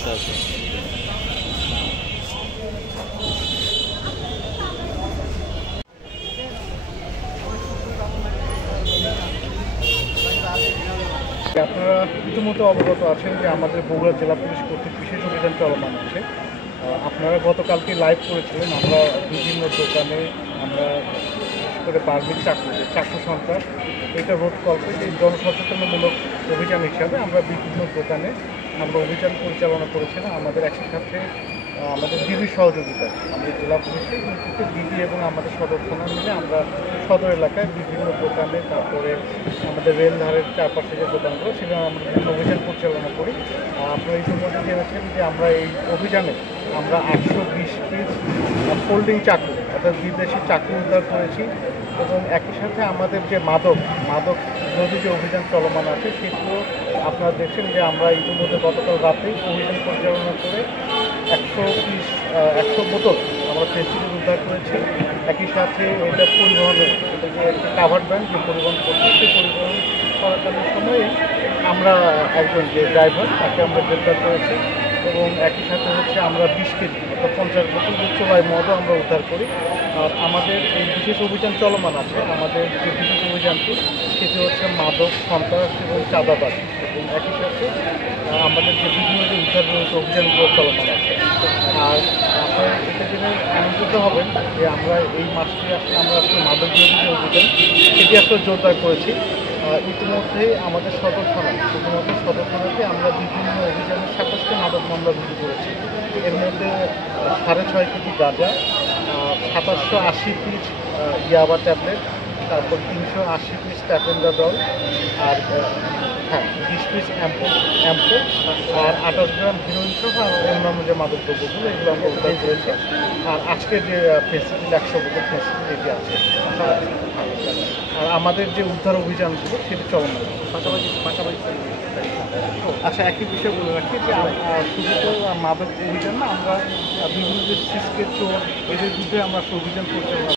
আচ্ছা আচ্ছা। আপনারা ইতিমধ্যে অবগত আছেন যে আমাদের বগুড়া জেলা পুলিশ কর্তৃক বিশেষ অভিযান চলমান আছে। আপনারা গতকালকে লাইভ করেছিলেন। আমরা বিভিন্ন দোকানে আমরা বিশেষ করে বার্মিক চাকু সন্ত্রাস এটা রোধ করতে এই জনসচেতনমূলক অভিযান হিসাবে আমরা বিভিন্ন দোকানে আমরা অভিযান পরিচালনা করেছিলাম। আমাদের একই সাথে আমাদের ডিবির সহযোগিতায় আমাদের জেলা পুলিশের কিন্তু ডিবি এবং আমাদের সদর থানা মিলে আমরা সদর এলাকায় বিভিন্ন দোকানে, তারপরে আমাদের রেল ধারের চারপাশে যে দোকানগুলো সেখানে আমরা বিভিন্ন অভিযান পরিচালনা করি। আপনারা ইতিমধ্যে জেনেছেন যে আমরা এই অভিযানে আমরা 820 পিস ফোল্ডিং চাকু অর্থাৎ বিদেশি চাকু উদ্ধার করেছি এবং একই সাথে আমাদের যে মাদক বিরোধী যে অভিযান চলমান আছে সেগুলো আপনারা দেখছেন যে আমরা ইতিমধ্যে গতকাল রাতেই অভিযান পরিচালনা করে 100 বোতল আমরা ফেস্টিভ্যাল উদ্ধার করেছি। একই সাথে এটা পরিবহনের একটি কাভার ভ্যান যে পরিবহন করছে সেই পরিবহন চলাকালীন সময়ে আমরা একজন যে ড্রাইভার তাকে আমরা গ্রেপ্তার করেছি এবং একই সাথে হচ্ছে আমরা 20 কেজি অর্থাৎ 50 বোতল যে চোলাই মদও আমরা উদ্ধার করি। আর আমাদের এই বিশেষ অভিযান চলমান আছে। আমাদের যে বিশেষ অভিযানটি সেটি হচ্ছে মাদক, সন্ত্রাস এবং চাঁদাবাজ এবং একই সাথে আমাদের যে বিভিন্ন যে উদ্ধারজনিত অভিযানগুলো চলমান আছে। আর আপনারা এটা জেনে আনন্দিত হবেন যে আমরা এই মাসটি আসলে আমরা আসলে মাদক বিরোধী যে অভিযান সেটি আসলে জোরদার করেছি। ইতিমধ্যে আমাদের সদর থানায় শুধুমাত্র সদর থানাতে আমরা বিভিন্ন অভিযানে 27টি মাদক মামলা রুজু করেছি। এর মধ্যে 6.5 কেজি গাঁজা, 2780 পিস ইয়াবা ট্যাবলেট, তারপর 380 পিস ট্যাপেন্ডাডল, আর 20 পিস অ্যাম্পো আর 28 গ্রাম হিরোইন সহ আর অন্যান্য যে মাদক দ্রব্যগুলো এগুলো আমরা উদ্ধার করেছি। আর আজকে যে ফেস্টিভ্যাল 100 বোতল ফেস্টিভ্যাল এটি আছে। আর আমাদের যে উদ্ধার অভিযানগুলো সেটি চলমান। পাশাপাশি আচ্ছা, একই বিষয় বলে রাখি যে শুধু তো মাদক অভিযান না, আমরা বিভিন্ন যে সিসকে চোর এদের বিরুদ্ধে আমরা অভিযান পরিচালনা